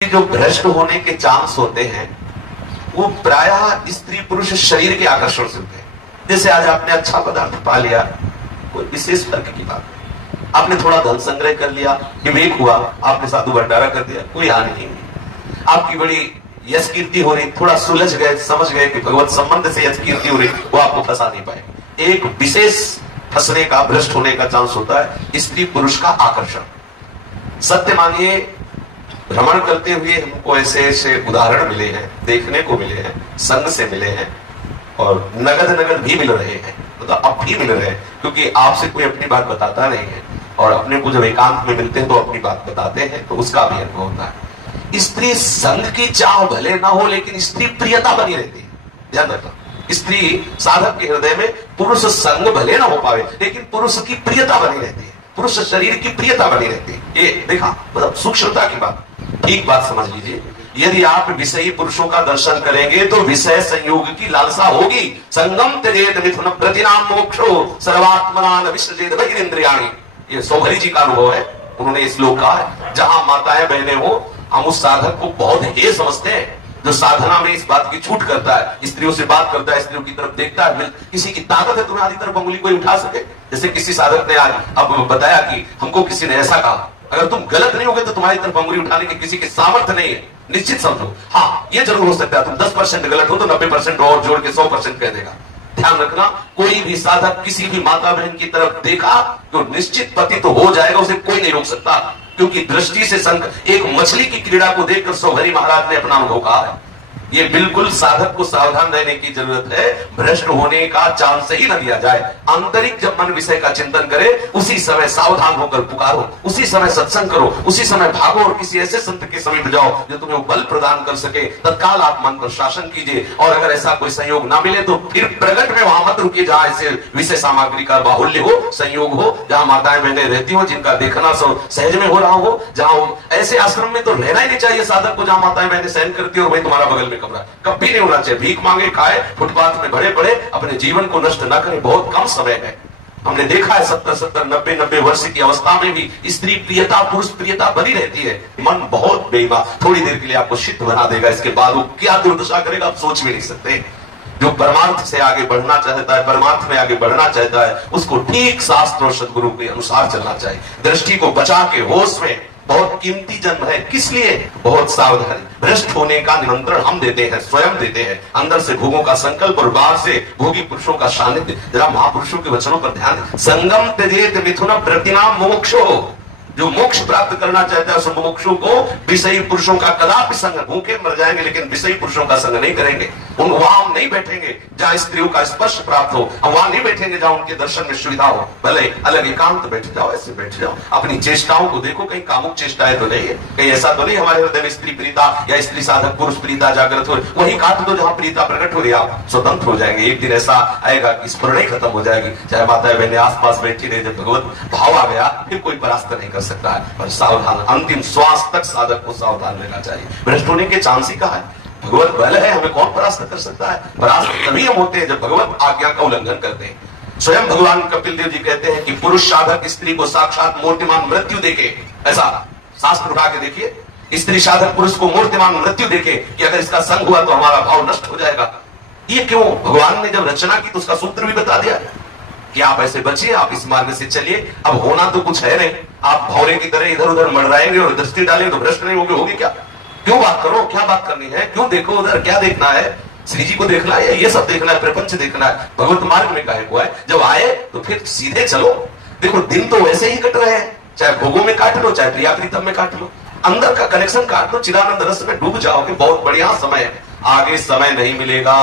जो भ्रष्ट होने के चांस होते हैं वो प्रायः स्त्री पुरुष शरीर के आकर्षण से होते हैं। जैसे आज आपने अच्छा पदार्थ पा लिया, कोई विशेष फर्क की बात नहीं। आपने थोड़ा धन संग्रह कर लिया, विवेक हुआ, आपने साधु भंडारा कर दिया, कोई हानि नहीं। आपकी बड़ी यश कीर्ति हो रही, थोड़ा सुलझ गए, समझ गए कि भगवत संबंध से यश कीर्ति हो रही, वो आपको फंसा नहीं पाए। एक विशेष फंसने का, भ्रष्ट होने का चांस होता है स्त्री पुरुष का आकर्षण। सत्य मानिए, भ्रमण करते हुए हमको ऐसे ऐसे उदाहरण मिले हैं, देखने को मिले हैं, संग से मिले हैं और नगद भी मिल रहे हैं, मतलब अब भी मिल रहे हैं, क्योंकि आपसे कोई अपनी बात बताता नहीं है और अपने को जब एकांत में मिलते हैं तो अपनी बात बताते हैं, तो उसका भी अनुभव होता है। स्त्री संग की चाह भले ना हो, लेकिन स्त्री प्रियता बनी रहती है। ध्यान रखना, स्त्री साधक के हृदय में पुरुष संग भले ना हो पावे, लेकिन पुरुष की प्रियता बनी रहती है, पुरुष शरीर की प्रियता बनी रहती है। ये देखा, मतलब सूक्ष्मता की बात, ठीक बात समझ लीजिए। यदि आप विषयी पुरुषों का दर्शन करेंगे तो विषय संयोग की लालसा होगी। संगम त्यजेत मिथुन प्रतिनाम मोक्षो सर्वात्मना विसर्जेत बहिरिंद्रियाणि। ये सौभरी जी का अनुभव है, उन्होंने इस श्लोक कहा है। जहां माताएं बहनें हो, हम उस साधक को बहुत हेय समझते हैं जो साधना में इस बात की छूट करता है, स्त्रियों से बात करता है, स्त्रियों की तरफ देखता है। किसी की ताकत है तुम्हें आधी तरफ अंगुली कोई उठा सके? जैसे किसी साधक ने आज अब बताया कि हमको किसी ने ऐसा कहा, अगर तुम गलत नहीं होगे तो तुम्हारी तरफ अंगुली उठाने की किसी के सामर्थ्य नहीं है, निश्चित समझो। हाँ, ये जरूर हो सकता है तुम 10% गलत हो तो 90% और जोड़ के 100% कह देगा। ध्यान रखना, कोई भी साधक किसी भी माता बहन की तरफ देखा तो निश्चित पति तो हो जाएगा, उसे कोई नहीं रोक सकता, क्योंकि दृष्टि से संग एक मछली की क्रीड़ा को देखकर सौभरी महाराज ने अपना अनुभव कहा है। ये बिल्कुल साधक को सावधान रहने की जरूरत है, भ्रष्ट होने का चांस ही न दिया जाए। आंतरिक जब मन विषय का चिंतन करे, उसी समय सावधान होकर पुकारो, उसी समय सत्संग करो, उसी समय भागो और किसी ऐसे संत के समीप जाओ जो तुम्हें बल प्रदान कर सके। तत्काल आप मन पर शासन कीजिए, और अगर ऐसा कोई संयोग ना मिले तो फिर प्रगट में वहां मत रुकिए जहां ऐसे विषय सामग्री का बाहुल्य हो, संयोग हो, जहां माताएं बहनें रहती हो, जिनका देखना सहज में हो रहा हो। जहां ऐसे आश्रम में तो रहना ही नहीं चाहिए साधक को जहां माताएं बहनें सहन करती हो और वही तुम्हारा बगल में कमरा, कभी नहीं होना चाहिए। भीख मांगे खाए, फुटपाथ में भरे पड़े, अपने जीवन को नष्ट न करें। बहुत कम समय है, हमने देखा है 70-70, 90-90 वर्ष की अवस्था में भी स्त्री प्रियता, पुरुष प्रियता बनी रहती है। मन बहुत बेईमान, थोड़ी देर के लिए आपको सिद्ध बना देगा, इसके बाद वो क्या दुर्दशा करेगा आप सोच भी नहीं सकते। जो परमार्थ से आगे बढ़ना चाहता है, परमार्थ में आगे बढ़ना चाहता है, उसको ठीक शास्त्र और सद्गुरु के अनुसार चलना चाहिए। दृष्टि को बचा के होश में, बहुत कीमती जन्म है, किस लिए? बहुत सावधानी। भ्रष्ट होने का निमंत्रण हम देते हैं, स्वयं देते हैं। अंदर से भोगों का संकल्प और बाहर से भोगी पुरुषों का सानिध्य। जरा महापुरुषों के वचनों पर ध्यान दें। संगम त्यजेत मिथुन प्रतिनाम मोक्षो। जो मोक्ष प्राप्त करना चाहता है उस मोक्षों को विषयी पुरुषों का कदापि संग, भूखे मर जाएंगे लेकिन विषयी पुरुषों का संग नहीं करेंगे। वहां हम नहीं बैठेंगे जहां स्त्रियों का स्पर्श प्राप्त हो, हम वहां नहीं बैठेंगे जहां उनके दर्शन में सुविधा हो। भले अलग एकांत बैठ जाओ, ऐसे बैठ जाओ, अपनी चेष्टाओं को देखो, कहीं कामुक चेष्टाएं तो नहीं है, कहीं ऐसा तो नहीं हमारे हृदय में स्त्री प्रीता या स्त्री साधक पुरुष प्रीता जागृत हो। वही काट दो जहां प्रीता प्रकट हो रही, आप स्वतंत्र हो जाएंगे। एक दिन ऐसा आएगा कि स्फुरण ही खत्म हो जाएगी, चाहे माताएं बहनें आसपास बैठी रहे। जब भगवत भाव आ गया फिर कोई परास्त नहीं कर सकता है। और सावधान, अंतिम श्वास तक साधक को सावधान रहना चाहिए। भ्रष्ट होने के चांस ही कहा है? भगवत बल है, हमें कौन परास्त कर सकता है? परास्त तभी हम होते हैं जब भगवत आज्ञा का उल्लंघन करते हैं। स्वयं भगवान कपिल देव जी कहते हैं कि पुरुष साधक स्त्री को साक्षात मूर्तिमान मृत्यु देखे, ऐसा शास्त्र उठा के देखिए, स्त्री साधक पुरुष को मूर्तिमान मृत्यु देखे कि अगर इसका संग हुआ तो हमारा भाव नष्ट हो जाएगा। ये क्यों? भगवान ने जब रचना की तो उसका सूत्र भी बता दिया कि आप ऐसे बचिए, आप इस मार्ग से चलिए। अब होना तो कुछ है नहीं, आप भौरे की तरह इधर उधर मंडराएंगे और दृष्टि डालेंगे तो भ्रष्ट नहीं होगे क्या? क्यों बात करो, क्या बात करनी है? क्यों देखो उधर, क्या देखना है? श्री जी को देखना है, ये सब देखना है, प्रपंच देखना है, भगवत मार्ग में काहे को है? जब आए तो फिर सीधे चलो। देखो दिन तो वैसे ही कट रहे हैं, चाहे भोगों में काट लो, चाहे प्रिया प्रीतम में काट लो, अंदर का कनेक्शन काट लो, चिदानंद रस में डूब जाओगे। बहुत बढ़िया समय है, आगे समय नहीं मिलेगा,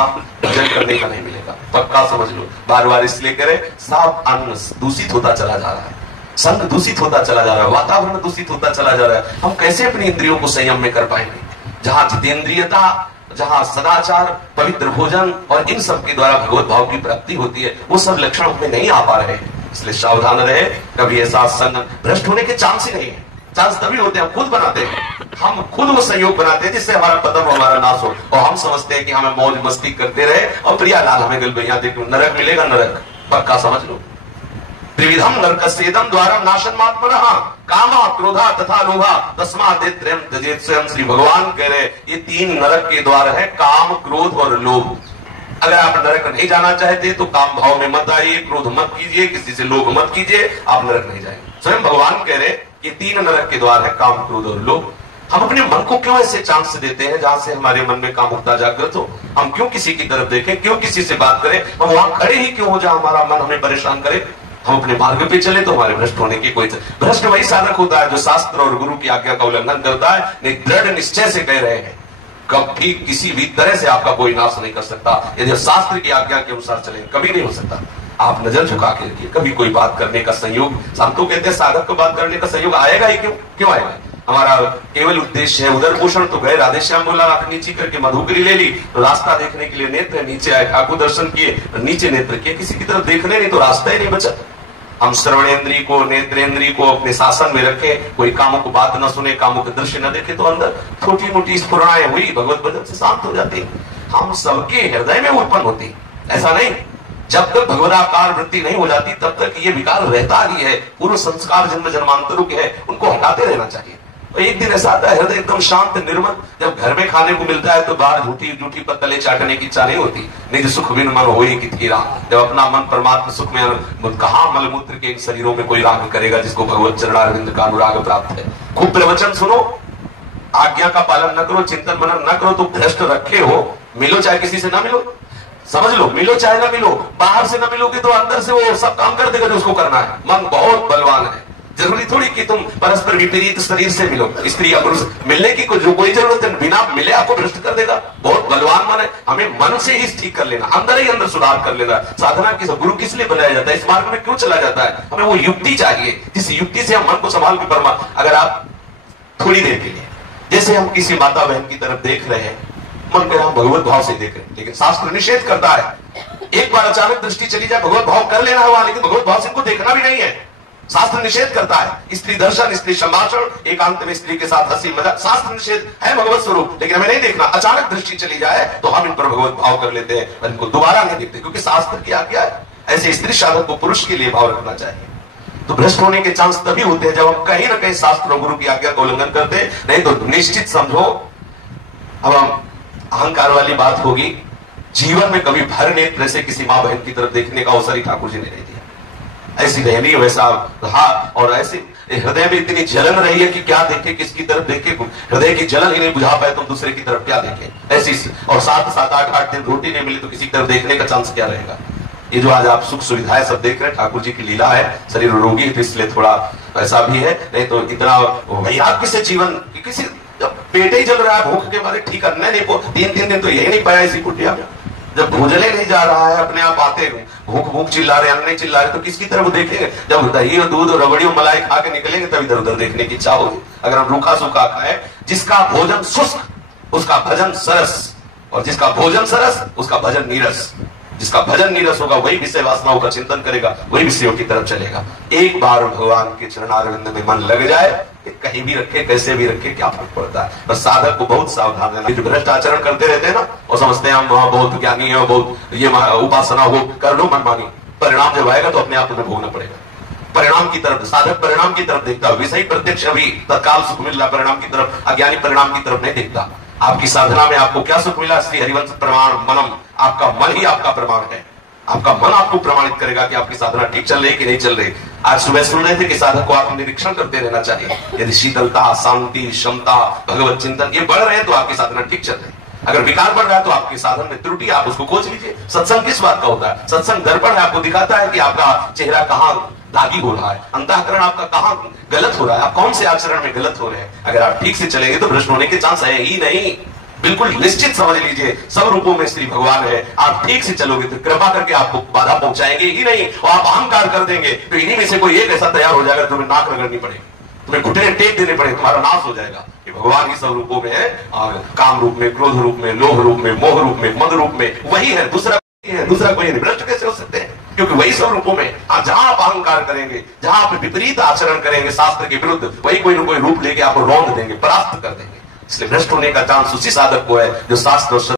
भजन करने का नहीं मिलेगा, पक्का समझ लो। बार बार इसलिए करें, साफ अन्न दूषित होता चला जा रहा है, संग दूषित होता चला जा रहा है, वातावरण दूषित होता चला जा रहा है। हम कैसे अपनी इंद्रियों को संयम में कर पाएंगे? जहां जितेंद्रियता, जहां सदाचार, पवित्र भोजन और इन सब के द्वारा भगवत भाव की प्राप्ति होती है, वो सब लक्षण हमें नहीं आ पा रहे हैं। इसलिए सावधान रहे, कभी ऐसा संग भ्रष्ट होने के चांस ही नहीं है। चांस तभी होते हैं हम खुद बनाते हैं, हम खुद वो संयोग बनाते हैं जिससे हमारा पतन हो, हमारा नाश हो। और हम समझते हैं कि हमें मौज मस्ती करते रहे और प्रिया लाल हमें गलबैया देखो, नरक मिलेगा, नरक पक्का समझ लो। त्रिविधम नरकस्येदम द्वारम नाशनमात्मनः कामा क्रोधा तथा लोभा तस्मात् त्रयम् त्यजेत् स्वयं। श्री भगवान कह रहे ये 3 नरक के द्वार है, काम, क्रोध और लोभ। अगर आप नरक नहीं जाना चाहते तो काम भाव में मत आइए, क्रोध मत कीजिए, किसी से लोभ मत कीजिए, आप नरक नहीं जाएंगे। स्वयं भगवान कह रहे ये 3 नरक के द्वार है, काम, क्रोध और लोभ। हम अपने मन को क्यों ऐसे चांस देते हैं जहां से हमारे मन में कामुकता जागृत हो? हम क्यों किसी की तरफ देखें, क्यों किसी से बात करें? हम वहां खड़े ही क्यों हो जहां हमारा मन हमें परेशान करे? हम अपने मार्ग पे चले तो हमारे भ्रष्ट होने की कोई भ्रष्ट वही साधक होता है जो शास्त्र और गुरु की आज्ञा का उल्लंघन करता है। नहीं, दृढ़ निश्चय से कह रहे हैं कभी किसी भी तरह से आपका कोई नाश नहीं कर सकता यदि शास्त्र की आज्ञा के अनुसार चले, कभी नहीं हो सकता। आप नजर झुका के रखिए, कभी कोई बात करने का संयोग, हम तो कहते हैं साधक को बात करने का संयोग आएगा ही क्यों आएगा? हमारा केवल उद्देश्य है उधर पोषण। तो गए राधेश्याम बोला, आंख नीची करके मधुकरी ले ली, रास्ता देखने के लिए नेत्र नीचे आए, ठाकुर दर्शन किए, नीचे नेत्र किए, किसी की तरफ देखने नहीं तो रास्ता ही नहीं बचा। हम श्रवणेन्द्रिय को, नेत्रेंद्रिय को अपने शासन में रखें, कोई कामुक बात न सुने, कामुक दृश्य न देखे, तो अंदर छोटी मोटी स्फुरणाएं हुई भगवत भजन से शांत हो जाती। हम सबके हृदय में उत्पन्न होती, ऐसा नहीं। जब तक भगवदाकार वृत्ति नहीं हो जाती तब तक ये विकार रहता ही है। पूर्व संस्कार जन्म जन्मांतरों के है, उनको हटाते रहना चाहिए। एक दिन ऐसा आता है हृदय एकदम शांत निर्मल, जब घर में खाने को मिलता है तो बाहर झूठी पत्तले चाटने की इच्छा नहीं होती। निज सुख बिन मन होई की थीरा। जब अपना मन परमात्मा सुख में, कहां मलमूत्र के शरीरों में कोई राग करेगा जिसको भगवत चरणारविंद का अनुराग प्राप्त है। खूब प्रवचन सुनो, आज्ञा का पालन न करो, चिंतन मनन न करो तो भ्रष्ट रखे हो। मिलो चाहे किसी से ना मिलो, समझ लो, मिलो चाहे ना मिलो, बाहर से ना मिलोगे तो अंदर से वो सब काम कर देगा जो उसको करना है। मन बहुत बलवान है, जरूरी थोड़ी कि तुम परस्पर विपरीत शरीर से मिलो, स्त्री या पुरुष मिलने की कोई जरूरत है, बिना मिले आपको भ्रष्ट कर देगा। बहुत बलवान मन है, हमें मन से ही ठीक कर लेना, अंदर ही अंदर सुधार कर लेना। साधना किस गुरु किस लिए बनाया जाता है, इस मार्ग में क्यों चला जाता है? हमें वो युक्ति चाहिए जिस युक्ति से हम मन को संभाल के अगर आप थोड़ी देर के लिए, जैसे हम किसी माता बहन की तरफ देख रहे हैं, मन को हम भगवत भाव से देख रहे हैं, लेकिन शास्त्र निषेध करता है एक बार अचानक दृष्टि चली जाए, भगवत भाव कर लेना हुआ, लेकिन भगवत भाव से इनको देखना भी नहीं है। शास्त्र निषेध करता है स्त्री दर्शन, स्त्री संभाषण, एकांत में स्त्री के साथ हंसी मजाक, शास्त्र निषेध है भगवत स्वरूप, लेकिन हमें नहीं देखना। अचानक दृष्टि चली जाए तो हम इन पर भगवत भाव कर लेते हैं और इनको दोबारा नहीं देखते, क्योंकि शास्त्र की आज्ञा है। ऐसे स्त्री साधक को पुरुष के लिए भाव रखना चाहिए। तो भ्रष्ट होने के चांस तभी होते हैं जब हम कहीं ना कहीं शास्त्र और गुरु की आज्ञा का उल्लंघन करते हैं। नहीं तो निश्चित समझो, अब हम अहंकार वाली बात होगी, जीवन में कभी भर नेत्र से किसी मां बहन की तरफ देखने का अवसर ही ठाकुर जी ने नहीं दिया। ऐसी रहनी वैसा रहा, और ऐसे हृदय में इतनी जलन रही है कि क्या देखे, किसकी तरफ देखे, हृदय की जलन ही नहीं बुझा पाए तो दूसरे की तरफ क्या देखे। ऐसी और 7-8 दिन रोटी नहीं मिली तो किसी की तरफ देखने का चांस क्या रहेगा। ये जो आज आप सुख सुविधाएं सब देख रहे हैं, ठाकुर जी की लीला है। शरीर रोगी है तो इसलिए थोड़ा ऐसा भी है, नहीं तो इतना वैराग्य से जीवन, किसी पेट ही जल रहा है भूख के मारे, ठीक करना नहीं, 3 दिन तो यही नहीं पाया इसी कुटिया में। जब भोजने नहीं जा रहा है, अपने आप आते भूख चिल्ला रहे, अन्न नहीं चिल्ला रहे, तो किसकी तरफ देखेंगे? जब दही और दूध और रबड़ी और मलाई खा के निकलेंगे तब इधर उधर देखने की इच्छा होगी। अगर हम रूखा सूखा खाए, जिसका भोजन शुष्क उसका भजन सरस, और जिसका भोजन सरस उसका भजन नीरस। जिसका भजन नीरस होगा वही विषय वासनाओं का चिंतन करेगा, वही विषयों की तरफ चलेगा। एक बार भगवान के चरणारविंद में मन लग जाए, कहीं भी रखे, कैसे भी रखे, क्या फर्क पड़ता है। पर साधक को बहुत सावधान रहना। जो भ्रष्ट आचरण करते रहते हैं ना, और समझते हैं हम बहुत ज्ञानी है, बहुत ये उपासना हो, कर लो मनमानी, परिणाम जब आएगा तो अपने आप तुम्हें भोगना पड़ेगा। परिणाम की तरफ साधक परिणाम की तरफ देखता है, विषय प्रत्यक्ष अभी तत्काल सुख मिल रहा, परिणाम की तरफ, अज्ञानी परिणाम की तरफ नहीं देखता। आपकी साधना में आपको क्या सुख मिला? श्री हरिवंश प्रमाण मनम, आपका मन ही आपका प्रमाण है। आपका मन आपको प्रमाणित करेगा कि आपकी साधना ठीक चल रही है कि नहीं चल रही। आज सुबह सुन रहे थे कि साधक को आत्मनिरीक्षण करते रहना चाहिए। यदि शीतलता, शांति, क्षमता, भगवत चिंतन ये बढ़ रहे हैं तो आपकी साधना ठीक चल रही है। अगर विकार बढ़ रहा है तो आपके साधन में त्रुटि, आप उसको खोज लीजिए। सत्संग किस बात का होता है? सत्संग दर्पण है, आपको दिखाता है कि आपका चेहरा कहां दागी हो रहा है, अंतःकरण आपका कहां गलत हो रहा है, आप कौन से आचरण में गलत हो रहे हैं। अगर आप ठीक से चलेंगे तो भ्रष्ट होने के चांस है ही नहीं। बिल्कुल निश्चित समझ लीजिए, सब रूपों में श्री भगवान है। आप ठीक से चलोगे तो कृपा करके आपको बाधा पहुंचाएंगे ही नहीं, और आप अहंकार कर देंगे तो इन्हीं में से कोई एक ऐसा तैयार हो जाएगा, तुम्हें नाक रगड़नी पड़ेगी, तुम्हें घुटने टेक देने पड़ेंगे, तुम्हारा नाश हो जाएगा। ये भगवान ही सब रूपों में है, और काम रूप में, क्रोध रूप में, लोभ रूप में, मोह रूप में, मद रूप में, वही है, दूसरा कोई नहीं। भ्रष्ट कैसे हो सकते हैं? क्योंकि वही सब रूपों में। जहां आप अहंकार करेंगे, जहां आप विपरीत आचरण करेंगे शास्त्र के विरुद्ध, वही कोई न कोई रूप लेके आपको रौंद देंगे, परास्त कर देंगे। इसलिए भ्रष्ट होने का चांस उसी साधक को है जो शास्त्र